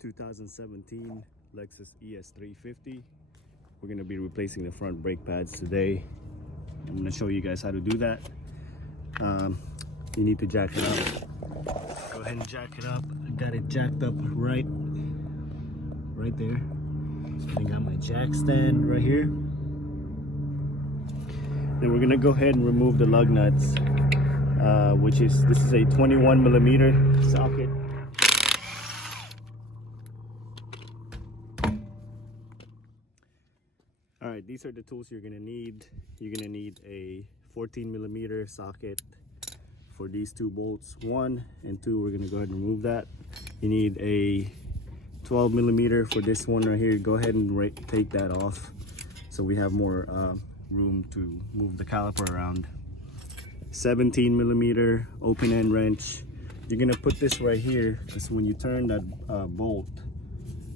2017 Lexus ES350. We're going to be replacing the front brake pads today. I'm going to show you guys how to do that. You need to jack it up. Go ahead and jack it up. I got it jacked up right there. I got my jack stand right here. Then we're going to go ahead and remove the lug nuts, this is a 21mm socket. Alright, these are the tools you're gonna need. You're gonna need a 14mm socket for these two bolts, 1 and 2. We're gonna go ahead and remove that. You need a 12mm for this one right here. Go ahead and take that off so we have more room to move the caliper around. 17mm open end wrench. You're gonna put this right here because when you turn that bolt,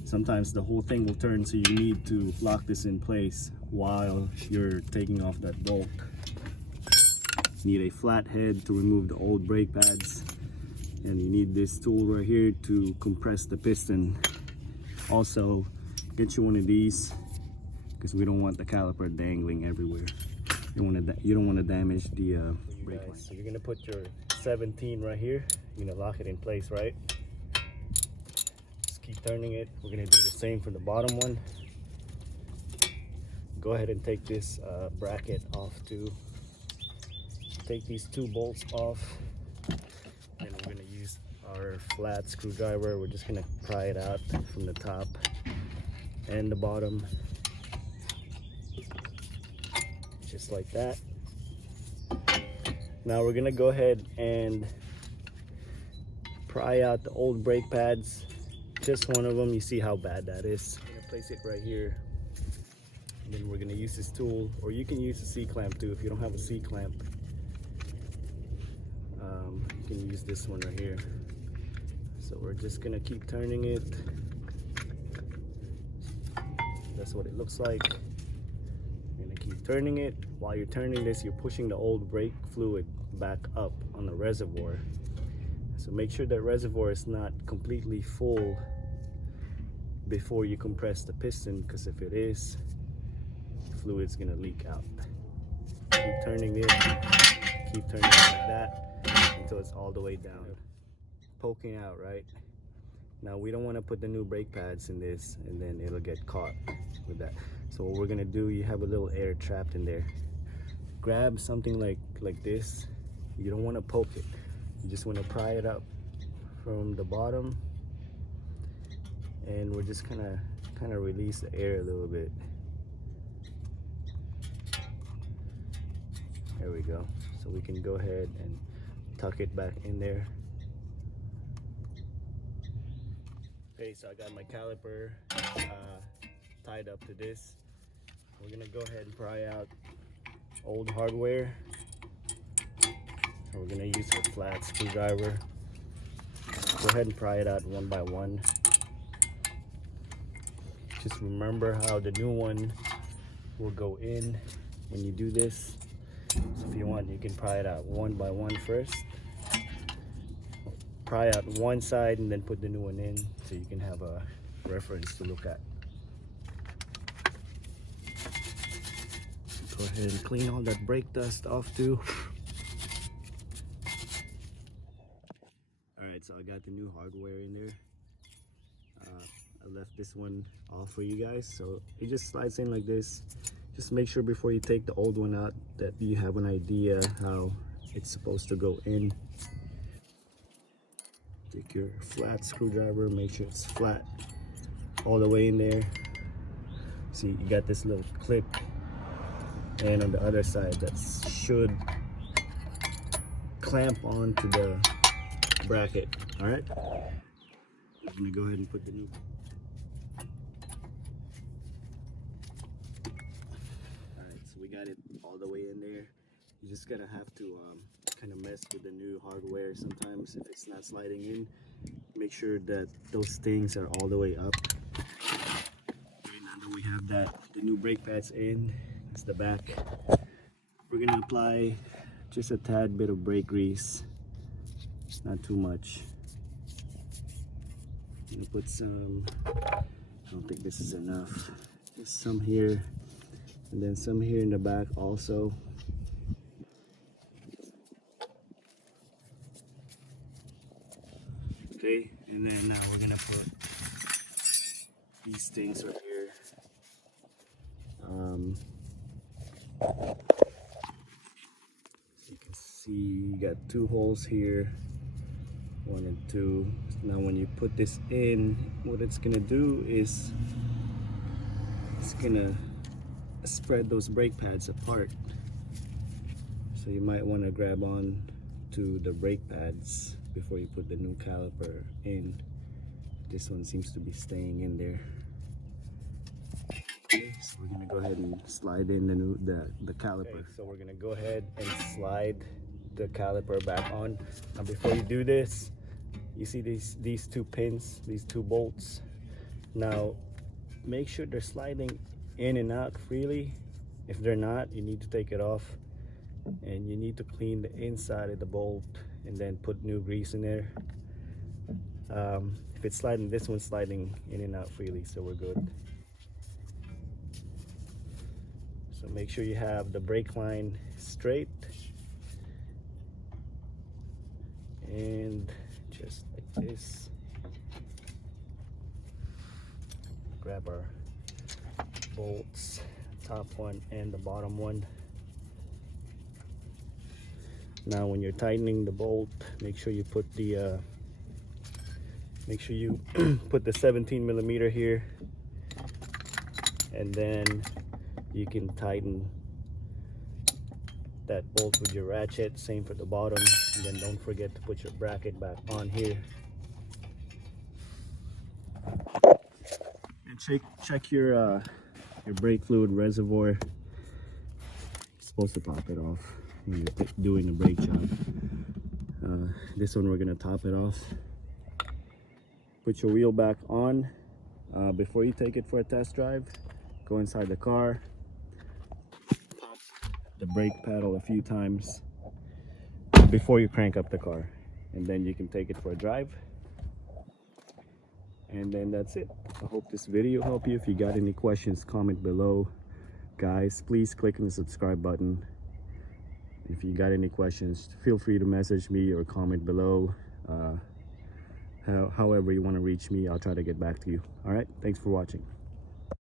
sometimes the whole thing will turn, so you need to lock this in place while you're taking off that bolt. You need a flat head to remove the old brake pads, and you need this tool right here to compress the piston. Also, get you one of these because we don't want the caliper dangling everywhere. You don't want to damage the brake line. So you're gonna put your 17 right here. You're gonna lock it in place, right? Keep turning it. We're gonna do the same for the bottom one. Go ahead and take this bracket off too. Take these two bolts off, and we're gonna use our flat screwdriver. We're just gonna pry it out from the top and the bottom, just like that. Now we're gonna go ahead and pry out the old brake pads. Just one of them. You see how bad that is. I'm gonna place it right here, and then we're gonna use this tool, or you can use a C-clamp too if you don't have a C-clamp. You can use this one right here. So we're just gonna keep turning it. That's what it looks like. You're gonna keep turning it. While you're turning this, you're pushing the old brake fluid back up on the reservoir. So make sure that reservoir is not completely full before you compress the piston, because if it is, fluid's gonna leak out. Keep turning it like that until it's all the way down, poking out, right? Now we don't want to put the new brake pads in this and then it'll get caught with that. So what we're gonna do, you have a little air trapped in there. Grab something like this. You don't want to poke it. You just want to pry it up from the bottom, and we're just kind of release the air a little bit. There we go. So we can go ahead and tuck it back in there. Okay, so I got my caliper tied up to this. We're gonna go ahead and pry out old hardware. We're gonna use a flat screwdriver. Go ahead and pry it out one by one. Just remember how the new one will go in when you do this. So if you want, you can pry it out one by one first. Pry out one side and then put the new one in, so you can have a reference to look at. Go ahead and clean all that brake dust off too. Alright, so I got the new hardware in there. I left this one off for you guys, so it just slides in like this. Just make sure before you take the old one out that you have an idea how it's supposed to go in. Take your flat screwdriver, make sure it's flat all the way in there. See, you got this little clip, and on the other side that should clamp onto the bracket. All right, I'm gonna go ahead and put the new. All right, so we got it all the way in there. You just gotta have to kind of mess with the new hardware sometimes if it's not sliding in. Make sure that those things are all the way up. Okay, now that we have the new brake pads in, it's the back. We're gonna apply just a tad bit of brake grease, not too much. I'm gonna put some, I don't think this is enough. Just some here, and then some here in the back also. Okay, and then now we're gonna put these things right here. You can see you got 2 holes here, 1 and 2. Now when you put this in, what it's gonna do is it's gonna spread those brake pads apart. So you might want to grab on to the brake pads before you put the new caliper in. This one seems to be staying in there. Okay, so we're gonna go ahead and slide in the caliper. Okay, so we're gonna go ahead and slide the caliper back on. Now before you do this, you see these 2 pins, these 2 bolts. Now make sure they're sliding in and out freely. If they're not, you need to take it off, and you need to clean the inside of the bolt and then put new grease in there. If it's sliding, this one's sliding in and out freely, so we're good. So make sure you have the brake line straight, and just like this, grab our bolts, top one and the bottom one. Now when you're tightening the bolt, make sure you put the put the 17 millimeter here, and then you can tighten that bolt with your ratchet. Same for the bottom, and then don't forget to put your bracket back on here. And check your brake fluid reservoir. You're supposed to top it off when you're doing the brake job. This one we're gonna top it off. Put your wheel back on. Before you take it for a test drive, go inside the car, pop the brake pedal a few times before you crank up the car, and then you can take it for a drive. And then that's it. I hope this video helped you. If you got any questions, comment below. Guys, please click on the subscribe button. If you got any questions, feel free to message me or comment below. However you want to reach me, I'll try to get back to you. All right, thanks for watching.